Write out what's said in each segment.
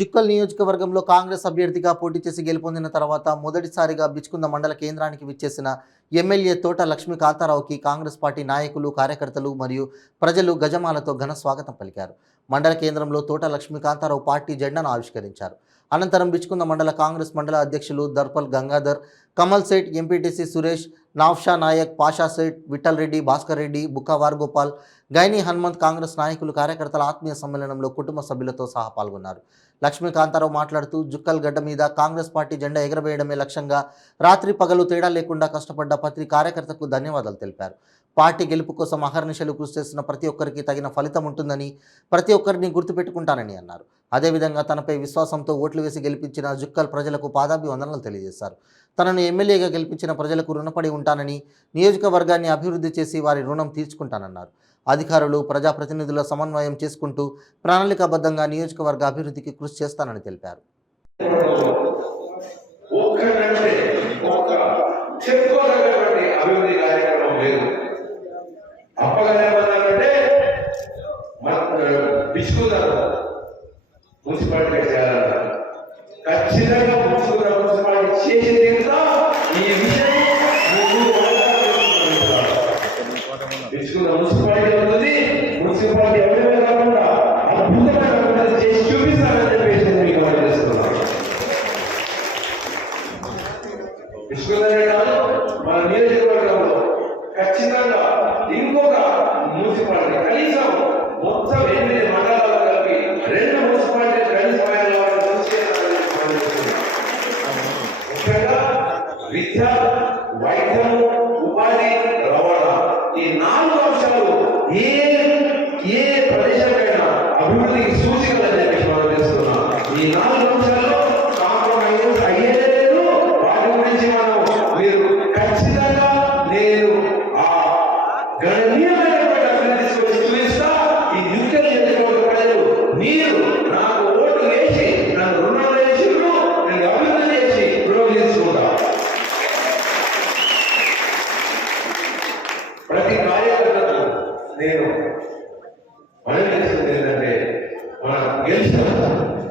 జుక్కల్ నియోజకవర్గంలో కాంగ్రెస్ అభ్యర్థిగా పోటీ చేసి గెలుపొందిన తర్వాత మొదటిసారిగా బిచ్కుంద మండల కేంద్రానికి విచ్చేసిన ఎమ్మెల్యే తోట లక్ష్మీ కాంతారావుకి కాంగ్రెస్ పార్టీ నాయకులు, కార్యకర్తలు మరియు ప్రజలు గజమాలతో ఘన స్వాగతం పలికారు. మండల కేంద్రంలో తోట లక్ష్మీ కాంతారావు పార్టీ జెండాను ఆవిష్కరించారు. అనంతరం బిచ్కుంద మండల కాంగ్రెస్ మండల అధ్యక్షులు దర్పల్ గంగాధర్, కమల్ సేట్, ఎంపీటీసీ సురేష్, నాఫ్షా నాయక్, పాషా సేట్, విఠల్ రెడ్డి, భాస్కర్ రెడ్డి, బుక్కవార్ గోపాల్, గైని హనుమంత్ కాంగ్రెస్ నాయకులు, కార్యకర్తల ఆత్మీయ సమ్మేళనంలో కుటుంబ సభ్యులతో సహా పాల్గొన్నారు. లక్ష్మీ కాంతారావు మాట్లాడుతూ జుక్కల్ గడ్డ మీద కాంగ్రెస్ పార్టీ జెండా ఎగరవేయడమే లక్ష్యంగా రాత్రి పగలు తేడా లేకుండా కష్టపడ్డ ప్రతి కార్యకర్తకు ధన్యవాదాలు తెలిపారు. పార్టీ గెలుపు కోసం అహర్నిశలు కృషి చేసిన ప్రతి ఒక్కరికి తగిన ఫలితం ఉంటుందని, ప్రతి ఒక్కరిని గుర్తుపెట్టుకుంటానని అన్నారు. అదేవిధంగా తనపై విశ్వాసంతో ఓట్లు వేసి గెలిపించిన జుక్కల్ ప్రజలకు పాదాభివందనలు తెలియజేశారు. తనను ఎమ్మెల్యేగా గెలిపించిన ప్రజలకు రుణపడి ఉంటానని, నియోజకవర్గాన్ని అభివృద్ధి చేసి వారి రుణం తీర్చుకుంటానన్నారు. అధికారులు, ప్రజాప్రతినిధుల సమన్వయం చేసుకుంటూ ప్రణాళికాబద్ధంగా నియోజకవర్గ అభివృద్ధికి కృషి చేస్తానని తెలిపారు. మన నియోజకవర్గంలో ఖచ్చితంగా ఇంకొక మున్సిపాలిటీ కనీసం మొత్తం 8 మండలాలు కలిపి 2 మున్సిపాలిటీ 2 సమయాల్లో ముఖ్యంగా విద్య, వైద్యం, ఉపాధి, రవాణా ఈ 4 అంశాలు ఏ ప్రదేశమైనా అభివృద్ధికి సూచికలని చెప్పి మనం చేస్తున్నాం. ఈ 4 అంశాల్లో కాంప్రమైజ్ అయ్యేలేదు. వాటి గురించి మనం మీరు ఖచ్చితంగా నేను ఆ గణనీయమైనటువంటి అభివృద్ధి చూపిస్తా. ఈ యుద్ధం చేసేటువంటి ప్రజలు మీరు నాకు ఓటు వేసి నన్ను రుణం వేసి నేను అభివృద్ధి చేసి రుణం తీసుకుంటా. ప్రతి కార్యకర్తకు నేను మనం చేస్తుంది ఏంటంటే మనం గెలిచినాం,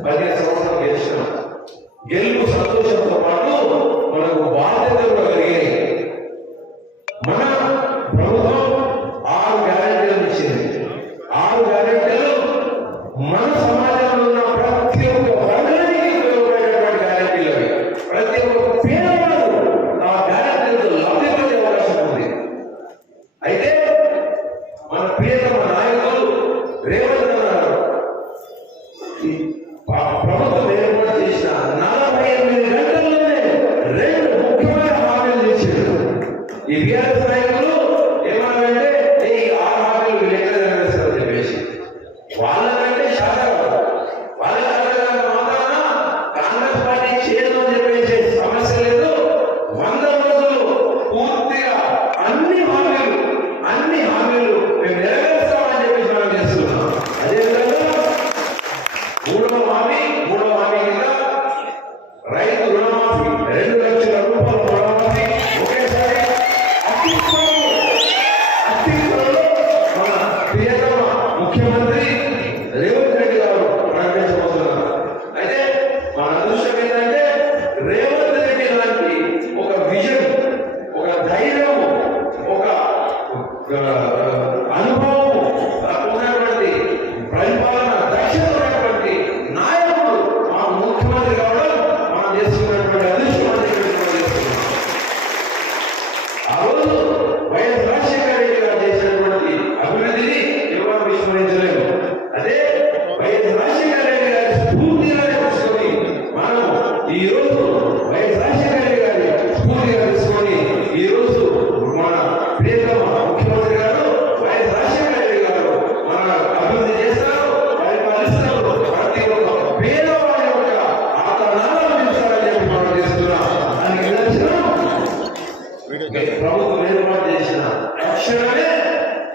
15 సంవత్సరాలు గెలిచినాం. గెలుపు సంతోషంతో పాటు మనకు బాధ్యత కూడా కలిగాయి. మన ప్రభుత్వం 6 గ్యారెంటీలు ఇచ్చింది. 6 గ్యారెంటీలు మన సమాజంలో ఉన్న ప్రతి ఒక్క వర్గానికి ఉపయోగపడేటువంటి గ్యారెంటీలు అవి. ప్రతి ఒక్క పేదవాడు ఆ గ్యారెంటీలతో లబ్ధి పొందే అవకాశం ఉంది. అయితే మన ప్రియతమ నాయకులు రేవంత్ గారు ఈ ప్రభుత్వం ఏర్పాటు చేసిన 48 గంటల్లోనే 2 ముఖ్యమైన హామీలు చేశారు. ఈ బీఆర్ఎస్ నాయకులు ఏమన్నారంటే ఈ 6 హామీలు వీళ్ళు ఎక్కడ నెరవేరుస్తారని చెప్పేసి వాళ్ళకంటే వాళ్ళ మాత్రాన కాంగ్రెస్ పార్టీ చేయదు అని చెప్పేసి సమస్య లేదు. 100 రోజులు పూర్తిగా అన్ని హామీలు మేము నెరవేరుస్తామని చెప్పేసి మనం చేస్తున్నాం. అదేవిధంగా మూడవ హామీ కింద రైతు రుణమాఫీ 2 లక్షల రూపాయల రుణమాఫీ ఒకేసారి అతి త్వరలో మన ప్రియతమ ముఖ్యమంత్రి రేవంత్ రెడ్డి గారు ప్రకటించబోతున్నారు. అయితే మన అదృష్టం ఏంటంటే రేవంత్ రెడ్డి గారికి ఒక విజన్, ఒక ధైర్యం, ఒక అనుభవం ఉన్నటువంటి పరిపాలన దక్షత ఉన్నటువంటి నాయకుడు మా ముఖ్యమంత్రి కావడం మనం చేసుకున్నటువంటి అదృష్టం. ఆ రోజు వైఎస్ రాజశేఖర రెడ్డి గారు చేసినటువంటి అభివృద్ధిని ఎవరు విస్మరించలేము. అదే వైఎస్ రాజశేఖర రెడ్డి గారి స్ఫూర్తిగానే తీసుకొని మనం ఈ రోజు వైఎస్ రాజశేఖర రెడ్డి గారి స్ఫూర్తిగా తీసుకొని ఈ రోజు మన ప్రియతమ ముఖ్యమంత్రి గారు వైఎస్ రాజశేఖర రెడ్డి గారు మన అభివృద్ధి చేస్తారు, పరిపాలిస్తారు. ప్రతి ఒక్క పేదవాడి యొక్క ఆతనాలను పెంచాలని చెప్పి మనం చేస్తున్నాం. దానికి నిదర్శనం ప్రభుత్వం ఏర్పాటు చేసిన తక్షణమే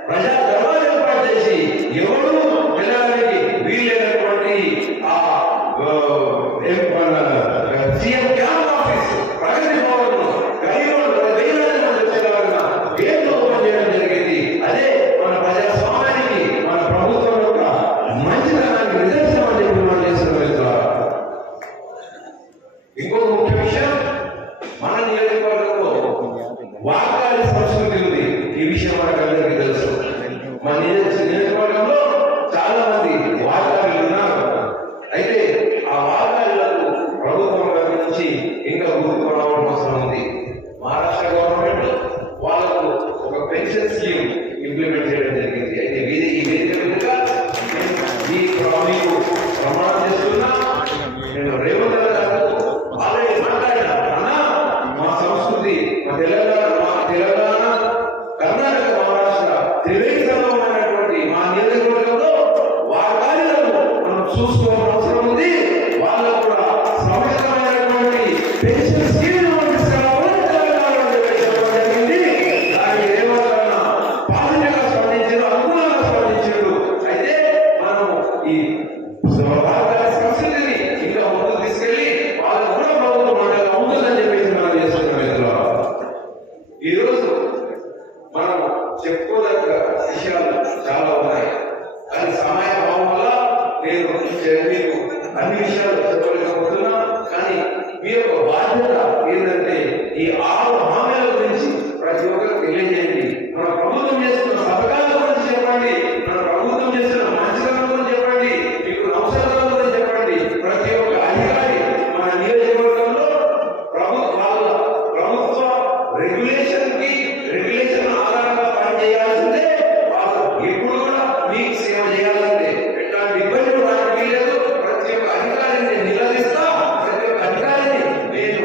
ప్రజా దళాలు ఏర్పాటు చేసి ఎవరు వెళ్ళడానికి వీలైనటువంటి ఆ సీఎం క్యాంప్ ఆఫీస్ ప్రగతి భవన్ వేలాది మంది వచ్చేలాగా గేట్లు ఓపెన్ చేయడం జరిగింది. అదే మన ప్రజాస్వామ్యానికి మన ప్రభుత్వం యొక్క మంచితనానికి నిదర్శనం అని చెప్పి మనం చేస్తున్న అన్ని విషయాలు చెప్పలేకపోతున్నా, కానీ మీ యొక్క బాధ్యత ఏంటంటే ఈ 6 హామీల గురించి ప్రతి ఒక్కరికి తెలియజేయండి. మన ప్రభుత్వం చేస్తున్న పథకాల గురించి చెప్పండి, మన ప్రభుత్వం చేస్తున్న మంచితనం గురించి చెప్పండి, మీకు అవసరాల గురించి చెప్పండి. ప్రతి ఒక్క అధికారి మన నియోజకవర్గంలో ప్రభుత్వ రెగ్యులేషన్ ఆధారంగా పనిచేయాల్సిందే. వాళ్ళు ఎప్పుడు కూడా మీకు సేవ చేయాలంటే ఎట్లాంటి ఇబ్బందులు రావడం లేదు. ప్రతి ఒక్క అధికారిని నేను నిలదీస్తా, ప్రతి ఒక్క అధికారిని నేను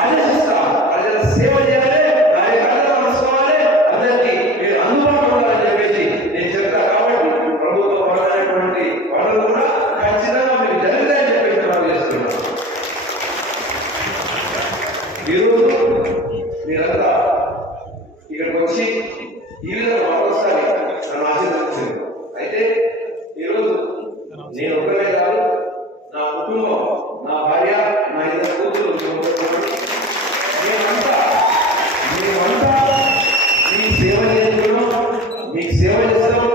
ఆదేశిస్తా. ప్రజల సేవ చేయాలి, కార్యకర్తలు నడుచుకోవాలి, అందరికీ మీరు అందుబాటులో ఉండాలని చెప్పేసి నేను చెప్తా. కాబట్టి ప్రభుత్వ పరమైనటువంటి పనులు కూడా ఖచ్చితంగా మీకు జరుగుతాయని చెప్పేసి మనం చేస్తున్నాం. ఈరోజు మీరంతా ఇక్కడికి వచ్చి ఈ విధంగా మరోసారి నన్ను ఆశీర్వదించింది. అయితే ఈరోజు నేను ఒక్కనే కాదు, నా కుటుంబం, నా భార్య, నా 2 కూతురు, మేమంతా మీకు సేవ చేస్తున్నాం, మీకు సేవ చేస్తాం.